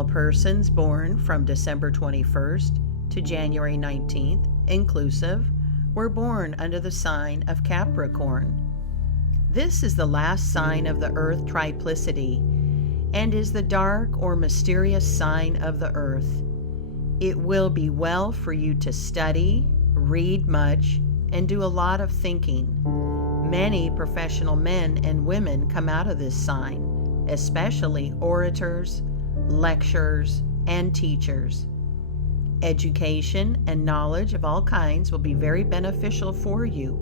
all persons born from December 21st to January 19th, inclusive, were born under the sign of Capricorn. This is the last sign of the Earth triplicity and is the dark or mysterious sign of the Earth. It will be well for you to study, read much, and do a lot of thinking. Many professional men and women come out of this sign, especially orators, lecturers, and teachers. Education and knowledge of all kinds will be very beneficial for you.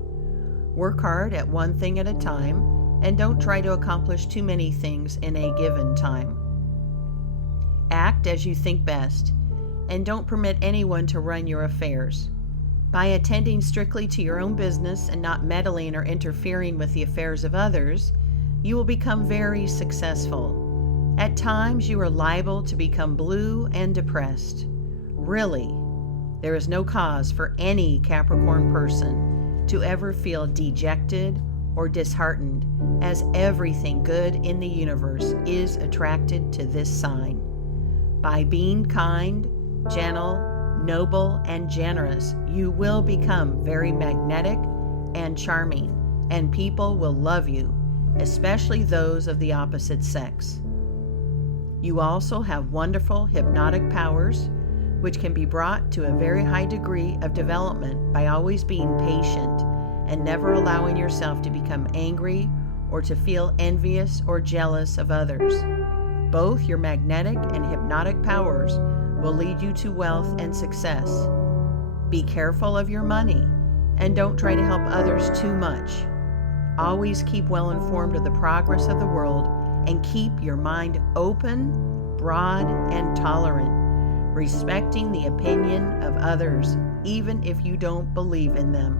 Work hard at one thing at a time and don't try to accomplish too many things in a given time. Act as you think best and don't permit anyone to run your affairs. By attending strictly to your own business and not meddling or interfering with the affairs of others, you will become very successful. At times you are liable to become blue and depressed. Really, there is no cause for any Capricorn person to ever feel dejected or disheartened, as everything good in the universe is attracted to this sign. By being kind, gentle, noble, and generous, you will become very magnetic and charming, and people will love you, especially those of the opposite sex. You also have wonderful hypnotic powers, which can be brought to a very high degree of development by always being patient and never allowing yourself to become angry or to feel envious or jealous of others. Both your magnetic and hypnotic powers will lead you to wealth and success. Be careful of your money and don't try to help others too much. Always keep well informed of the progress of the world and keep your mind open, broad, and tolerant, respecting the opinion of others, even if you don't believe in them.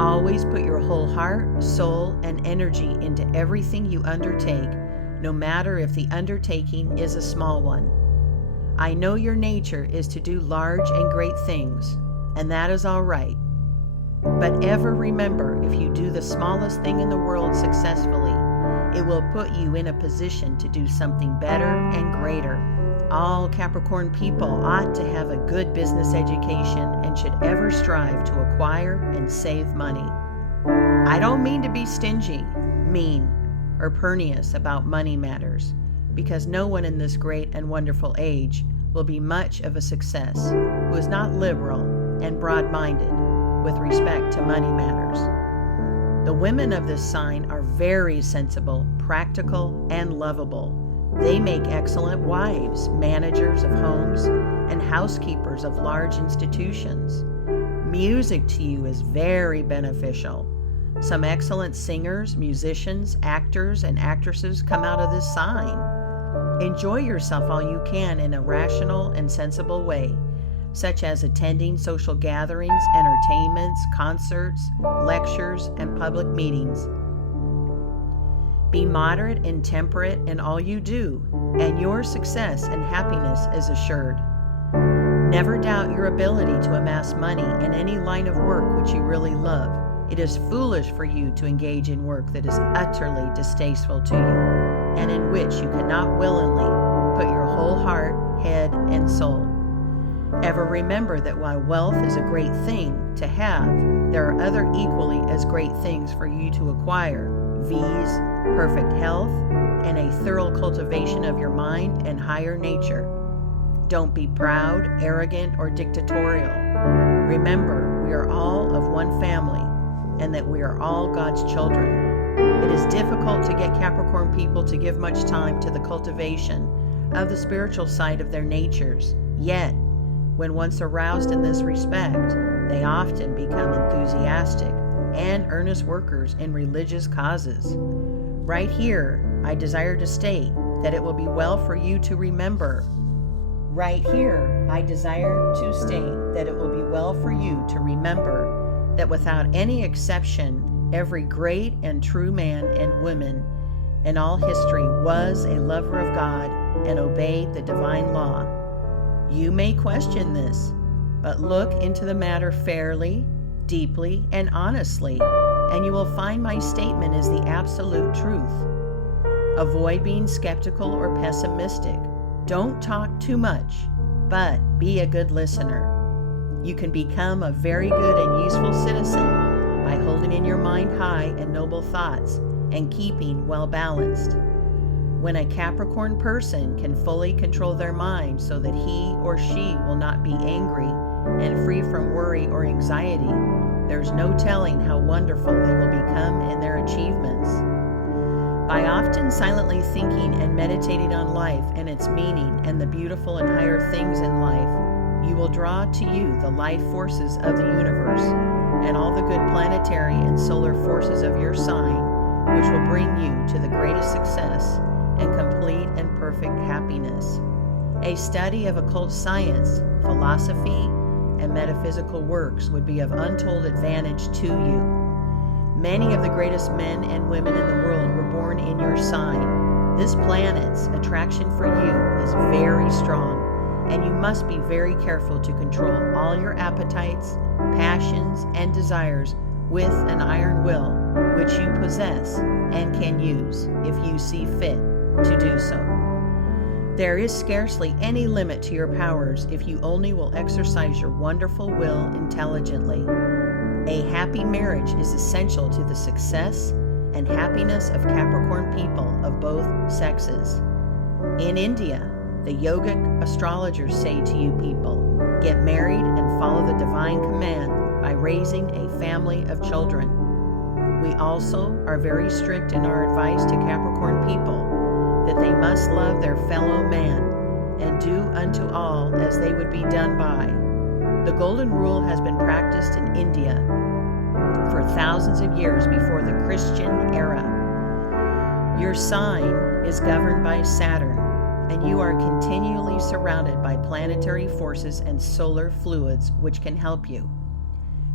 Always put your whole heart, soul, and energy into everything you undertake, no matter if the undertaking is a small one. I know your nature is to do large and great things, and that is all right. But ever remember, if you do the smallest thing in the world successfully, it will put you in a position to do something better and greater. All Capricorn people ought to have a good business education and should ever strive to acquire and save money. I don't mean to be stingy, mean, or pernicious about money matters, because no one in this great and wonderful age will be much of a success who is not liberal and broad-minded with respect to money matters. The women of this sign are very sensible, practical, and lovable. They make excellent wives, managers of homes, and housekeepers of large institutions. Music to you is very beneficial. Some excellent singers, musicians, actors, and actresses come out of this sign. Enjoy yourself all you can in a rational and sensible way, such as attending social gatherings, entertainments, concerts, lectures, and public meetings. Be moderate and temperate in all you do, and your success and happiness is assured. Never doubt your ability to amass money in any line of work which you really love. It is foolish for you to engage in work that is utterly distasteful to you, and in which you cannot willingly put your whole heart, head, and soul. Ever remember that while wealth is a great thing to have, there are other equally as great things for you to acquire, viz., perfect health and a thorough cultivation of your mind and higher nature. Don't be proud, arrogant, or dictatorial. Remember, we are all of one family, and that we are all God's children. It is difficult to get Capricorn people to give much time to the cultivation of the spiritual side of their natures. Yet, when once aroused in this respect, they often become enthusiastic and earnest workers in religious causes. Right here, I desire to state that it will be well for you to remember. Right here, I desire to state that it will be well for you to remember that without any exception, every great and true man and woman in all history was a lover of God and obeyed the divine law. You may question this, but look into the matter fairly, deeply, and honestly, and you will find my statement is the absolute truth. Avoid being skeptical or pessimistic. Don't talk too much, but be a good listener. You can become a very good and useful citizen by holding in your mind high and noble thoughts and keeping well balanced. When a Capricorn person can fully control their mind so that he or she will not be angry and free from worry or anxiety, there's no telling how wonderful they will become in their achievements. By often silently thinking and meditating on life and its meaning and the beautiful and higher things in life, you will draw to you the life forces of the universe and all the good planetary and solar forces of your sign, which will bring you to the greatest success and complete and perfect happiness. A study of occult science, philosophy, and metaphysical works would be of untold advantage to you. Many of the greatest men and women in the world were born in your sign. This planet's attraction for you is very strong, and you must be very careful to control all your appetites, passions, and desires with an iron will, which you possess and can use if you see fit to do so. There is scarcely any limit to your powers if you only will exercise your wonderful will intelligently. A happy marriage is essential to the success and happiness of Capricorn people of both sexes. In India, the yogic astrologers say to you people, get married and follow the divine command by raising a family of children. We also are very strict in our advice to Capricorn people that they must love their fellow man and do unto all as they would be done by. The golden rule has been practiced in India for thousands of years before the Christian era. Your sign is governed by Saturn, and you are continually surrounded by planetary forces and solar fluids which can help you.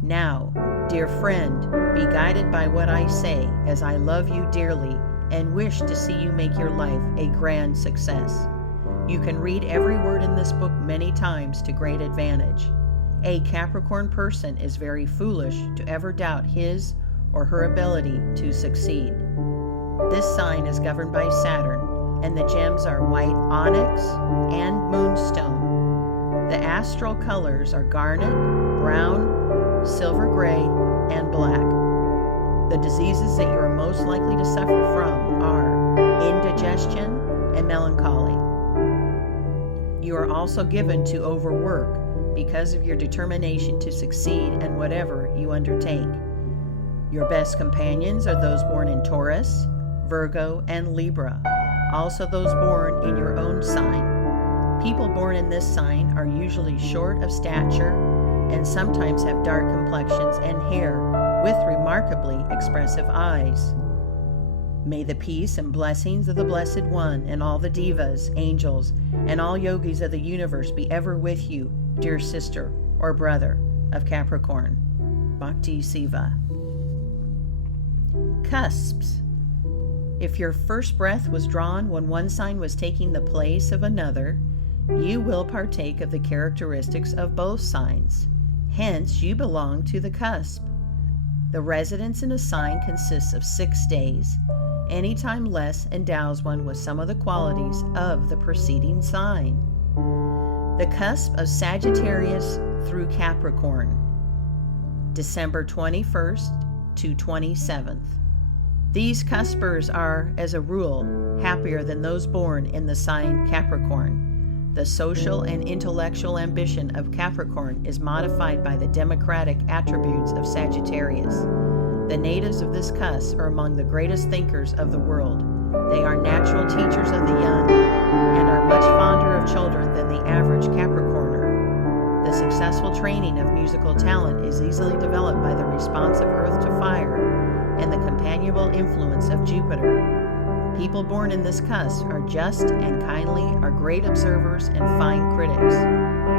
Now, dear friend, be guided by what I say, as I love you dearly and wish to see you make your life a grand success. You can read every word in this book many times to great advantage. A Capricorn person is very foolish to ever doubt his or her ability to succeed. This sign is governed by Saturn, and the gems are white onyx and moonstone. The astral colors are garnet, brown, silver gray, and black. The diseases that you are most likely to suffer from are indigestion and melancholy. You are also given to overwork because of your determination to succeed in whatever you undertake. Your best companions are those born in Taurus, Virgo, and Libra, also those born in your own sign. People born in this sign are usually short of stature and sometimes have dark complexions and hair with remarkably expressive eyes. May the peace and blessings of the Blessed One and all the divas, angels, and all yogis of the universe be ever with you, dear sister or brother of Capricorn. Bhakti Siva. Cusps. If your first breath was drawn when one sign was taking the place of another, you will partake of the characteristics of both signs. Hence, you belong to the cusp. The residence in a sign consists of 6 days. Any time less endows one with some of the qualities of the preceding sign. The cusp of Sagittarius through Capricorn, December 21st to 27th. These cuspers are, as a rule, happier than those born in the sign Capricorn. The social and intellectual ambition of Capricorn is modified by the democratic attributes of Sagittarius. The natives of this cusp are among the greatest thinkers of the world. They are natural teachers of the young and are much fonder of children than the average Capricorner. The successful training of musical talent is easily developed by the response of Earth to fire and the companionable influence of Jupiter. People born in this cusp are just and kindly, are great observers and fine critics.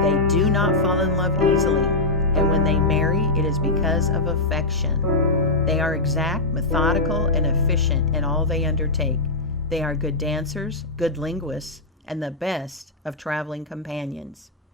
They do not fall in love easily, and when they marry, it is because of affection. They are exact, methodical, and efficient in all they undertake. They are good dancers, good linguists, and the best of traveling companions.